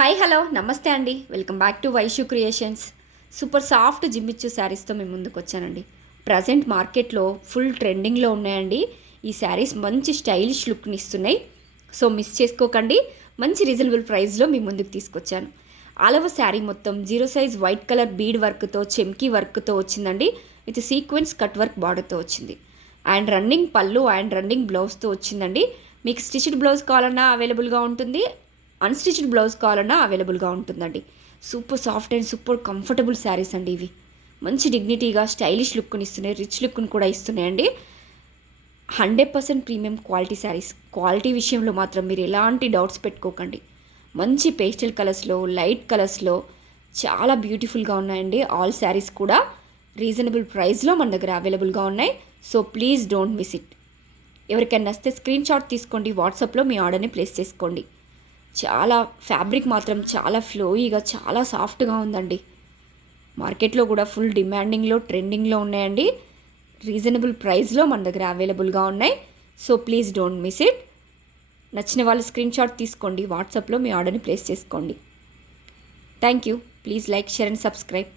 Hi hello నమస్తే అండి. Welcome back to Vaishu creations. Super soft Jimmy Choo శారీస్తో మేము ముందుకు వచ్చానండి. ప్రజెంట్ మార్కెట్లో ఫుల్ ట్రెండింగ్లో ఉన్నాయండి. ఈ శారీస్ మంచి స్టైలిష్ లుక్ని ఇస్తున్నాయి. సో మిస్ చేసుకోకండి. మంచి రీజనబుల్ ప్రైస్లో మీ ముందుకు తీసుకొచ్చాను. ఆలవ శారీ మొత్తం zero size white colour bead వర్క్తో చెమ్కీ వర్క్తో వచ్చిందండి. విత్ సీక్వెన్స్ కట్ వర్క్ బార్డర్తో వచ్చింది. అండ్ రన్నింగ్ పళ్ళు అండ్ రన్నింగ్ బ్లౌజ్తో వచ్చిందండి. మీకు స్టిచ్డ్ బ్లౌజ్ కావాలన్నా అవైలబుల్గా ఉంటుంది, అన్స్టిచ్డ్ బ్లౌజ్ కావాలన్నా అవైలబుల్గా ఉంటుందండి. Super soft and super comfortable saris అండి ఇవి. మంచి డిగ్నిటీగా స్టైలిష్ లుక్ని ఇస్తున్నాయి, రిచ్ లుక్ని కూడా ఇస్తున్నాయండి. 100% ప్రీమియం క్వాలిటీ శారీస్. క్వాలిటీ విషయంలో మాత్రం మీరు ఎలాంటి డౌట్స్ పెట్టుకోకండి. మంచి పేస్టల్ కలర్స్లో, లైట్ కలర్స్లో చాలా బ్యూటిఫుల్గా ఉన్నాయండి. ఆల్ శారీస్ కూడా రీజనబుల్ ప్రైస్లో మన దగ్గర అవైలబుల్గా ఉన్నాయి. So please don't miss it. ఎవరికైనా నచ్చితే స్క్రీన్ షాట్ తీసుకోండి, వాట్సాప్లో మీ ఆర్డర్ని ప్లేస్ చేసుకోండి. చాలా ఫ్యాబ్రిక్ మాత్రం చాలా ఫ్లోయీగా చాలా సాఫ్ట్గా ఉందండి. మార్కెట్లో కూడా ఫుల్ డిమాండింగ్లో ట్రెండింగ్లో ఉన్నాయండి. రీజనబుల్ ప్రైస్లో మన దగ్గర అవైలబుల్గా ఉన్నాయి. So please don't miss it. నచ్చిన వాళ్ళు స్క్రీన్ షాట్ తీసుకోండి, వాట్సాప్లో మీ ఆర్డర్ని ప్లేస్ చేసుకోండి. Thank you. Please like, share and subscribe.